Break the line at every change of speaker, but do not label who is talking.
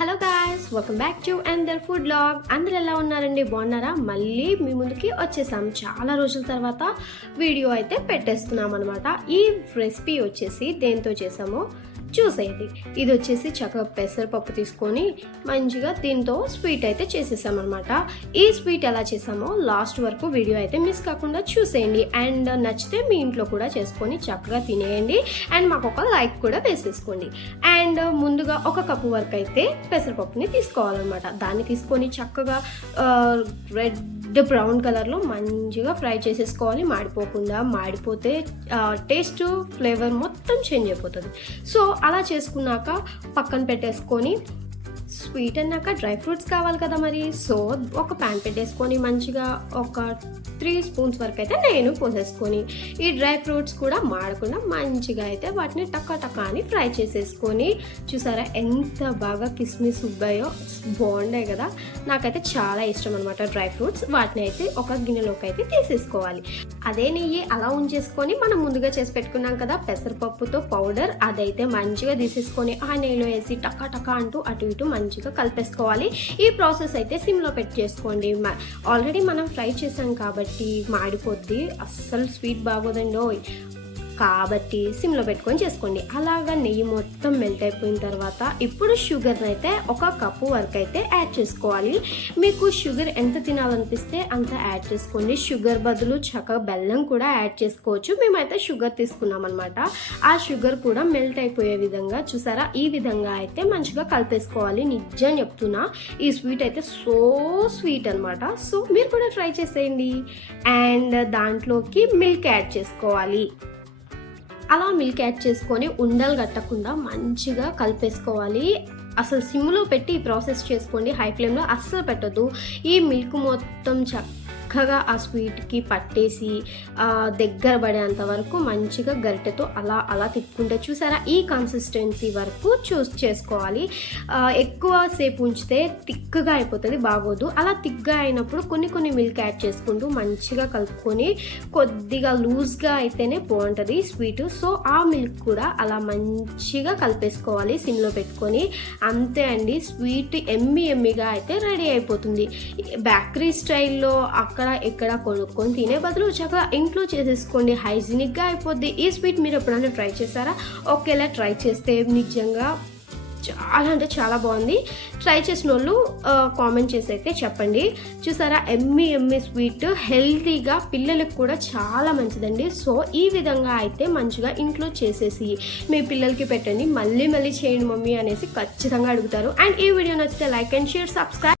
Hello guys welcome back to the food blog అందరు ఎలా ఉన్నారండి? బాగున్నారా? మళ్ళీ మీ ముందుకి వచ్చేసాం. చాలా రోజుల తర్వాత వీడియో అయితే పెట్టేస్తున్నాం అనమాట ఈ రెసిపీ వచ్చేసి దేంతో చేసామో చూసేయండి ఇది వచ్చేసి చక్కగా పెసరపప్పు తీసుకొని మంచిగా దీంతో స్వీట్ అయితే చేసేసామన్నమాట. ఈ స్వీట్ ఎలా చేసామో లాస్ట్ వరకు వీడియో అయితే మిస్ కాకుండా చూసేయండి. అండ్ నచ్చితే మీ ఇంట్లో కూడా చేసుకొని చక్కగా తినేయండి. అండ్ మాకు ఒక లైక్ కూడా వేసేసుకోండి. అండ్ ముందుగా ఒక కప్పు వరకు అయితే పెసరపప్పుని తీసుకోవాలన్నమాట. దాన్ని తీసుకొని చక్కగా రెడ్ బ్రౌన్ కలర్లో మంచిగా ఫ్రై చేసేసుకోవాలి. మాడిపోకుండా మాడిపోతే టేస్ట్ ఫ్లేవర్ మొత్తం చేంజ్ అయిపోతుంది. సో అలా చేసుకున్నాక పక్కన పెట్టేసుకొని స్వీట్ అన్నాక డ్రై ఫ్రూట్స్ కావాలి కదా మరి. సో ఒక ప్యాన్ పెట్టేసుకొని మంచిగా ఒక త్రీ స్పూన్స్ వరకు అయితే నేను పోసేసుకొని ఈ డ్రై ఫ్రూట్స్ కూడా మాడకుండా మంచిగా అయితే వాటిని టక్క టక్క అని ఫ్రై చేసేసుకొని చూసారా ఎంత బాగా కిస్మిస్ ఉబ్బాయో బాగుండే కదా. నాకైతే చాలా ఇష్టం అనమాట డ్రై ఫ్రూట్స్. వాటిని అయితే ఒక గిన్నెలోకి అయితే తీసేసుకోవాలి. అదే నెయ్యి అలా ఉంచేసుకొని మనం ముందుగా చేసి పెట్టుకున్నాం కదా పెసరపప్పుతో పౌడర్ అదైతే మంచిగా తీసేసుకొని ఆ నెయ్యిలో వేసి టక్క టక్క అంటూ అటు ఇటు మంచిగా కలిపేసుకోవాలి. ఈ ప్రాసెస్ అయితే సిమ్లో పెట్టి చేసుకోండి ఆల్రెడీ మనం ఫ్రై చేసాం కాబట్టి మాడిపోద్ది. అస్సలు స్వీట్ బాగోదండి కాబట్టి సిమ్లో పెట్టుకొని చేసుకోండి. అలాగా నెయ్యి మొత్తం మెల్ట్ అయిపోయిన తర్వాత ఇప్పుడు షుగర్ అయితే ఒక కప్పు వరకు అయితే యాడ్ చేసుకోవాలి. మీకు షుగర్ ఎంత తినాలనిపిస్తే అంత యాడ్ చేసుకోండి. షుగర్ బదులు చక్కగా బెల్లం కూడా యాడ్ చేసుకోవచ్చు. మేమైతే షుగర్ తీసుకున్నాం అనమాట ఆ షుగర్ కూడా మెల్ట్ అయిపోయే విధంగా చూసారా? ఈ విధంగా అయితే మంచిగా కలిపేసుకోవాలి. నిజం చెప్తున్నా ఈ స్వీట్ అయితే సో స్వీట్ అనమాట సో మీరు కూడా ట్రై చేసేయండి. అండ్ దాంట్లోకి మిల్క్ యాడ్ చేసుకోవాలి. అలా మిల్క్ యాడ్ చేసుకొని ఉండలు కట్టకుండా మంచిగా కలిపేసుకోవాలి. అసలు సిమ్లో పెట్టి ఈ ప్రాసెస్ చేసుకోండి. హై ఫ్లేమ్లో అస్సలు పెట్టద్దు. ఈ మిల్క్ మొత్తం చక్కగా ఆ స్వీట్కి పట్టేసి దగ్గర పడేంత వరకు మంచిగా గరిటెతో అలా అలా తిప్పుకుంటే చూసారా? ఈ కన్సిస్టెన్సీ వరకు చూస్ చేసుకోవాలి. ఎక్కువ సేపు ఉంచితే తిక్కగా అయిపోతుంది బాగోదు. అలా తిక్గా అయినప్పుడు కొన్ని కొన్ని మిల్క్ యాడ్ చేసుకుంటూ మంచిగా కలుపుకొని కొద్దిగా లూజ్గా అయితేనే బాగుంటుంది స్వీట్. సో ఆ మిల్క్ కూడా అలా మంచిగా కలిపేసుకోవాలి సిమ్లో పెట్టుకొని. అంతే అండి స్వీట్ ఎమ్మి ఎమ్మిగా అయితే రెడీ అయిపోతుంది. బేకరీ స్టైల్లో అక్కడ ఎక్కడ కొనుక్కొని తినే బదులు చక్కగా ఇంట్లో చేసేసుకోండి. హైజీనిక్గా అయిపోద్ది. ఈ స్వీట్ మీరు ఎప్పుడైనా ట్రై చేస్తారా ఒకేలా ట్రై చేస్తే నిజంగా చాలా అంటే చాలా బాగుంది. ట్రై చేసిన వాళ్ళు కామెంట్ చేసి అయితే చెప్పండి. చూసారా? ఎమ్మి ఎమ్మి స్వీట్ హెల్తీగా పిల్లలకు కూడా చాలా మంచిదండి. సో ఈ విధంగా అయితే మంచిగా ఇంట్లో చేసేసి మీ పిల్లలకి పెట్టండి. మళ్ళీ మళ్ళీ చేయండి మమ్మీ అనేసి ఖచ్చితంగా అడుగుతారు. అండ్ ఈ వీడియో నచ్చితే లైక్ అండ్ షేర్ సబ్స్క్రైబ్